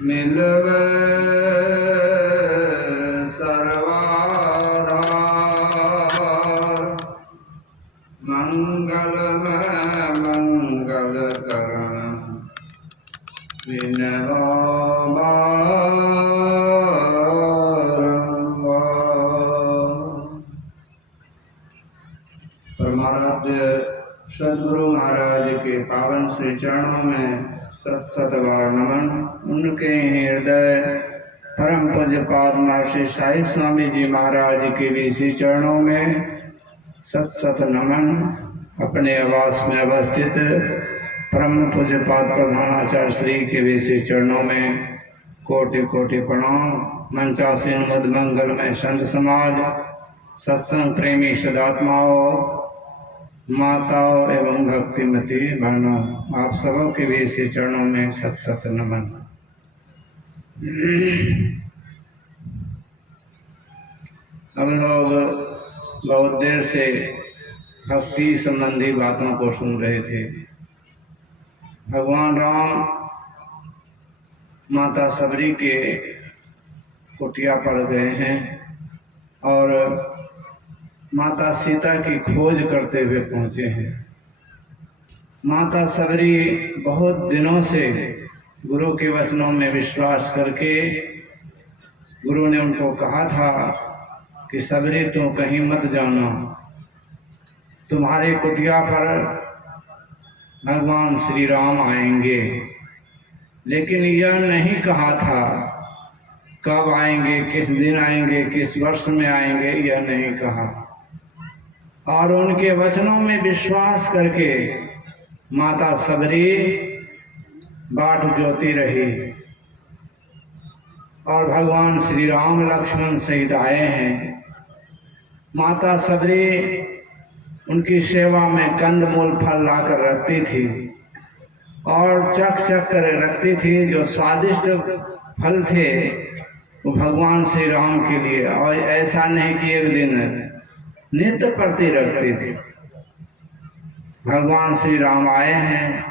मिलवे सर्वाधार मंगल में मंगल करण विनवा परमाराध्य सदगुरु महाराज के पावन श्री चरणों में सत सत बार नमन। उनके हृदय परम पूज्य पाद महर्षि शाही स्वामी जी महाराज के भी श्री चरणों में सत सत नमन। अपने आवास में अवस्थित परम पूज्य पाद प्रधानाचार्य श्री के भी श्री चरणों में कोटि कोटि प्रणाम। मंचासीन मद मंगल में संत समाज, सत्संग प्रेमी सदात्माओं, माताओं एवं भक्तिमती बहनों, आप सबों के भी श्री चरणों में सत सत नमन। हम लोग बहुत देर से भक्ति संबंधी बातों को सुन रहे थे। भगवान राम माता सबरी के कुटिया पड़ गए हैं और माता सीता की खोज करते हुए पहुँचे हैं। माता सबरी बहुत दिनों से गुरु के वचनों में विश्वास करके गुरु ने उनको कहा था कि सबरी तुम कहीं मत जाना, तुम्हारे कुटिया पर भगवान श्री राम आएंगे। लेकिन यह नहीं कहा था कब आएंगे, किस दिन आएंगे, किस वर्ष में आएंगे, यह नहीं कहा। और उनके वचनों में विश्वास करके माता सबरी बाट जोती रही और भगवान श्री राम लक्ष्मण सहित आए हैं। माता सबरी उनकी सेवा में कंदमूल फल लाकर रखती थी और चख चख कर रखती थी। जो स्वादिष्ट फल थे वो भगवान श्री राम के लिए, और ऐसा नहीं कि एक दिन, नित्य प्रति रखती थी। भगवान श्री राम आए हैं,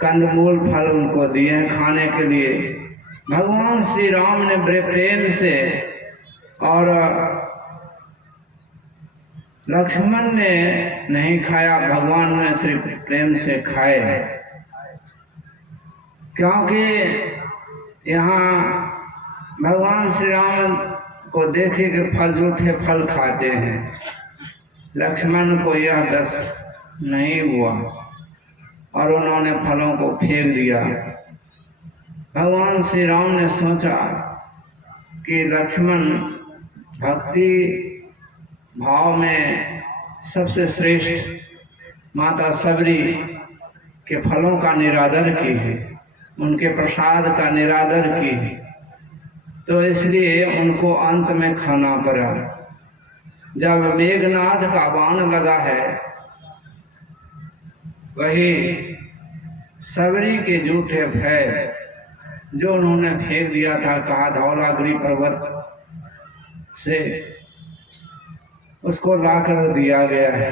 कंदमूल फल उनको दिए हैं खाने के लिए। भगवान श्री राम ने बड़े प्रेम से और लक्ष्मण ने नहीं खाया, भगवान ने सिर्फ प्रेम से खाए। क्योंकि यहाँ भगवान श्री राम को देखे कि फल जूठे फल खाते हैं, लक्ष्मण को यह दस नहीं हुआ और उन्होंने फलों को फेंक दिया। भगवान श्री राम ने सोचा कि लक्ष्मण भक्ति भाव में सबसे श्रेष्ठ माता सबरी के फलों का निरादर की है, उनके प्रसाद का निरादर की है, तो इसलिए उनको अंत में खाना पड़ा। जब मेघनाथ का बाण लगा है, वही सबरी के जूठे फल जो उन्होंने फेंक दिया था, कहा धौलागिरी पर्वत से, उसको लाकर दिया गया है।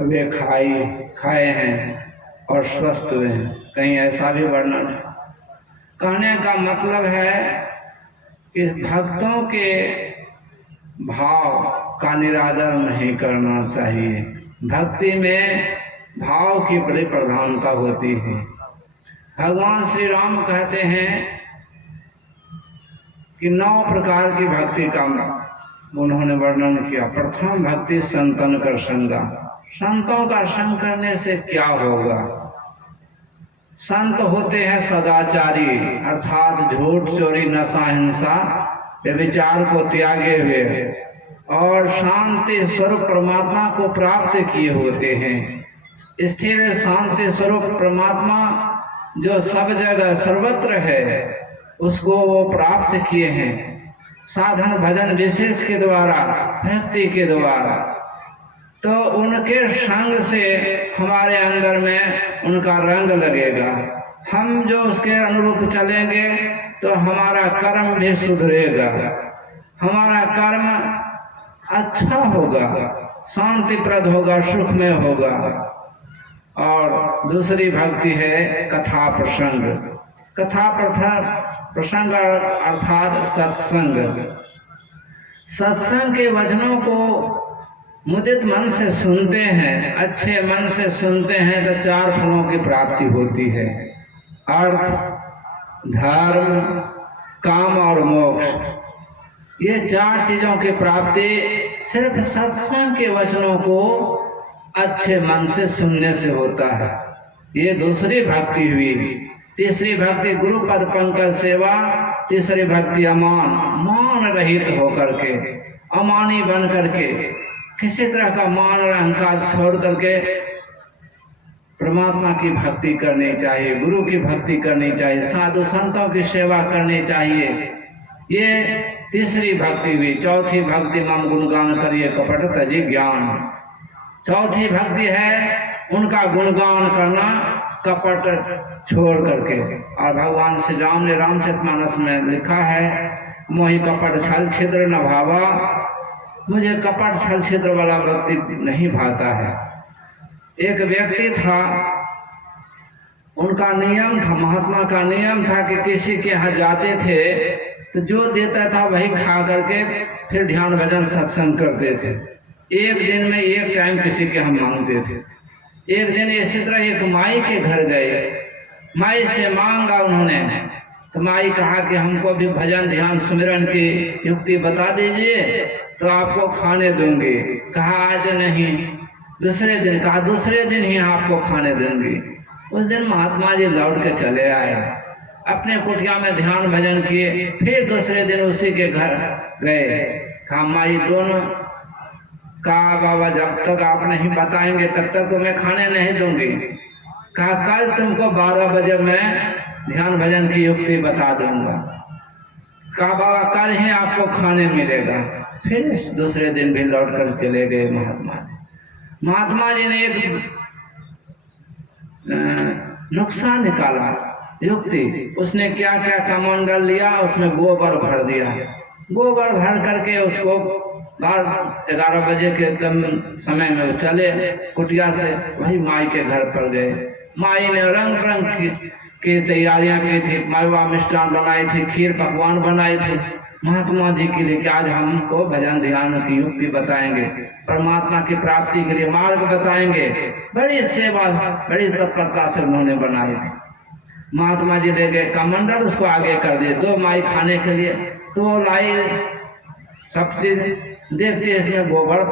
वे खाए हैं और स्वस्थ हुए हैं। कहीं ऐसा भी वर्णन है। कहने का मतलब है कि भक्तों के भाव का निरादर नहीं करना चाहिए। भक्ति में भाव की बड़ी प्रधानता होती है। भगवान श्री राम कहते हैं कि 9 प्रकार की भक्ति का उन्होंने वर्णन किया। प्रथम भक्ति संतन कर संगा। संतों का संग करने से क्या होगा? संत होते हैं सदाचारी, अर्थात झूठ चोरी नशा हिंसा विचार को त्यागे हुए और शांति स्वरूप परमात्मा को प्राप्त किए होते हैं। स्थिर शांति स्वरूप परमात्मा जो सब जगह सर्वत्र है, उसको वो प्राप्त किए हैं साधन भजन विशेष के द्वारा, भक्ति के द्वारा। तो उनके संग से हमारे अंदर में उनका रंग लगेगा। हम जो उसके अनुरूप चलेंगे तो हमारा कर्म भी सुधरेगा, हमारा कर्म अच्छा होगा, शांतिप्रद होगा, सुखमय होगा। और दूसरी भक्ति है कथा प्रसंग। कथा प्रसंग अर्थात सत्संग। सत्संग के वचनों को मुदित मन से सुनते हैं, अच्छे मन से सुनते हैं तो 4 फलों की प्राप्ति होती है। अर्थ, धर्म, काम और मोक्ष। ये 4 चीजों की प्राप्ति सिर्फ सत्संग के वचनों को अच्छे मन से सुनने से होता है। ये दूसरी भक्ति हुई। तीसरी भक्ति गुरु पद पंकज सेवा। तीसरी भक्ति अमान, मान रहित होकर के, अमानी बन करके, किसी तरह का मान और अहंकार छोड़ करके परमात्मा की भक्ति करनी चाहिए, गुरु की भक्ति करनी चाहिए, साधु संतों की सेवा करनी चाहिए। ये तीसरी भक्ति हुई। चौथी भक्ति मम गुणगान करिए कपट तजी ज्ञान। चौथी भक्ति है उनका गुणगान करना कपट छोड़ करके। और भगवान श्री राम ने रामचरितमानस में लिखा है, मोहि कपट छल छिद्र न भावा। मुझे कपट छल छिद्र वाला व्यक्ति नहीं भाता है। एक व्यक्ति था, उनका नियम था, महात्मा का नियम था कि किसी के यहाँ जाते थे तो जो देता था वही खा करके फिर ध्यान भजन सत्संग करते थे। एक दिन में एक टाइम किसी के हम मांगते थे। एक दिन इसी तरह एक माई के घर गए, माई से मांगा उन्होंने, तो माई कहा कि हमको भी भजन ध्यान स्मरण की युक्ति बता दीजिए तो आपको खाने दूंगी। कहा आज नहीं, दूसरे दिन। कहा दूसरे दिन ही आपको खाने दूंगी। उस दिन महात्मा जी लौट के चले आए, अपने कुटिया में ध्यान भजन किए। फिर दूसरे दिन उसी के घर गए। कहा माई दोनों। कहा बाबा जब तक आप नहीं बताएंगे तब तक तो मैं खाने नहीं दूंगी। कहा कल तुमको 12 बजे मैं ध्यान भजन की युक्ति बता दूंगा। कहा बाबा कल ही आपको खाने मिलेगा। फिर दूसरे दिन भी लौट कर चले गए महात्मा जी। महात्मा जी ने एक नुस्खा निकाला, युक्ति। उसने क्या क्या कमंडल लिया, उसमें गोबर भर दिया। गोबर भर करके उसको 11 बजे के समय में चले कुटिया से, वही माई के घर पर गए। माई ने रंग बिरंग की तैयारियां की थी, मालवा मिष्ठान बनाई थी, खीर पकवान बनाई थी महात्मा जी के लिए कि आज हमको भजन ध्यान की युक्ति बताएंगे, परमात्मा की प्राप्ति के लिए मार्ग बताएंगे। बड़ी सेवा, बड़ी तत्परता से उन्होंने बनाई थी। महात्मा जी ले गए कमंडल, उसको आगे कर दिए, 2 माई खाने के लिए। तो लाई सब चीज देखते इसमें गोबर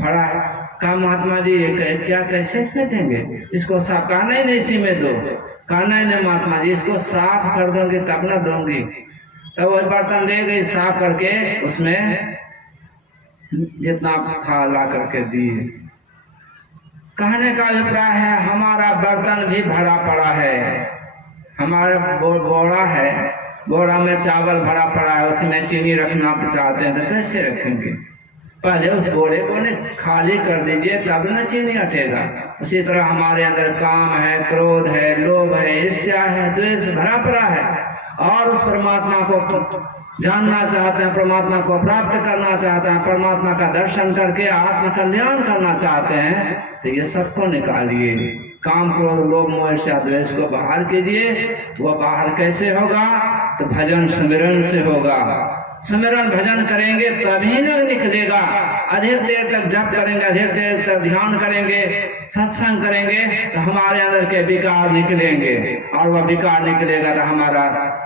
भरा है। कहा महात्मा जी ये क्या कैसे इसमें देंगे, इसको साफ। कहा नहीं इसी में दो। कहा नहीं महात्मा जी इसको साफ कर दूंगी तब ना दूंगी। तब वही बर्तन दे गई, साफ करके उसमें जितना था ला करके दिए। कहने का अभिप्राय है हमारा बर्तन भी भरा पड़ा है, हमारा बोरा है, बोरा में चावल भरा पड़ा है, उसमें चीनी रखना चाहते हैं तो कैसे रखेंगे। पहले उस बोरे को खाली कर दीजिए तब न चीनी हटेगा। उसी तरह हमारे अंदर काम है, क्रोध है, लोभ है, ईर्ष्या है, द्वेष भरा पड़ा है और उस परमात्मा को जानना चाहते हैं, परमात्मा को प्राप्त करना चाहते हैं, परमात्मा का दर्शन करके आत्म कल्याण करना चाहते हैं, तो ये सबको निकालिए। काम क्रोध लोभ मोह ईर्ष्या द्वेष को बाहर कीजिए। वो बाहर कैसे होगा, तो भजन स्मरण से होगा। स्मरण भजन करेंगे तभी न निकलेगा। अधिक देर तक जप करेंगे, अधिक देर तक ध्यान करेंगे, सत्संग करेंगे तो हमारे अंदर के विकार निकलेंगे और वह विकार निकलेगा तो हमारा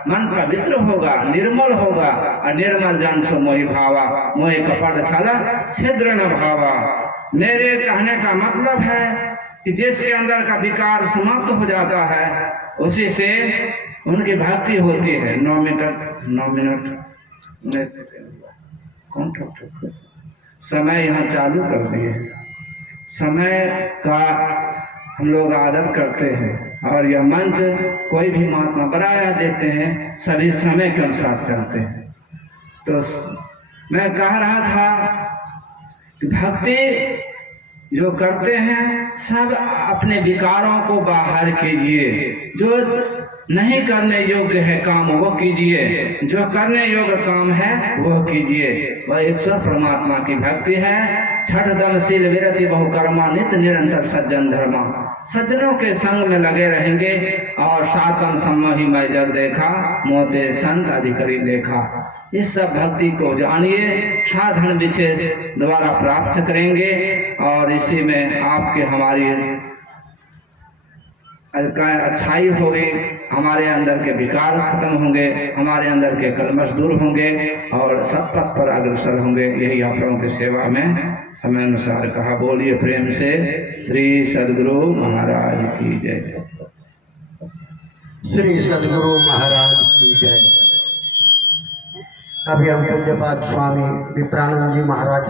मन पवित्र होगा, निर्मल होगा। और निर्मल जन सो मोहि भावा, मोहि कपट छल छिद्र न भावा। मेरे कहने का मतलब है कि जिसके अंदर का विकार समाप्त हो जाता है उसी से उनकी भक्ति होती है। 9 मिनट 19 सेकंड कौन ठोक समय यहाँ चालू कर दिए। समय का हम लोग आदर करते हैं और यह मंच कोई भी महात्मा बनाया देते हैं, सभी समय के अनुसार चलते हैं। तो मैं कह रहा था कि भक्ति जो करते हैं सब अपने विकारों को बाहर कीजिए। जो नहीं करने योग्य है काम वो कीजिए, जो करने योग्य काम है वह कीजिए। वह ईश्वर परमात्मा की भक्ति है। छठ दमशील विरति बहुकर्मा नित्य निरंतर सज्जन धर्मा। सज्जनों के संग में लगे रहेंगे और सातम सम्मोहि मैं जग देखा, मोते संत अधिकारी देखा। इस सब भक्ति को जानिए, साधन विशेष द्वारा प्राप्त करेंगे और इसी में आपके हमारी अच्छाई होगी, हमारे अंदर के विकार खत्म होंगे, हमारे अंदर के कलमश दूर होंगे और सतपथ पर अग्रसर होंगे। यही आप लोगों की सेवा में समय अनुसार कहा। बोलिए प्रेम से श्री सद्गुरु महाराज की जय। श्री सद्गुरु महाराज की जय। अभी हम पूज्यपाद स्वामी विप्रानंद जी महाराज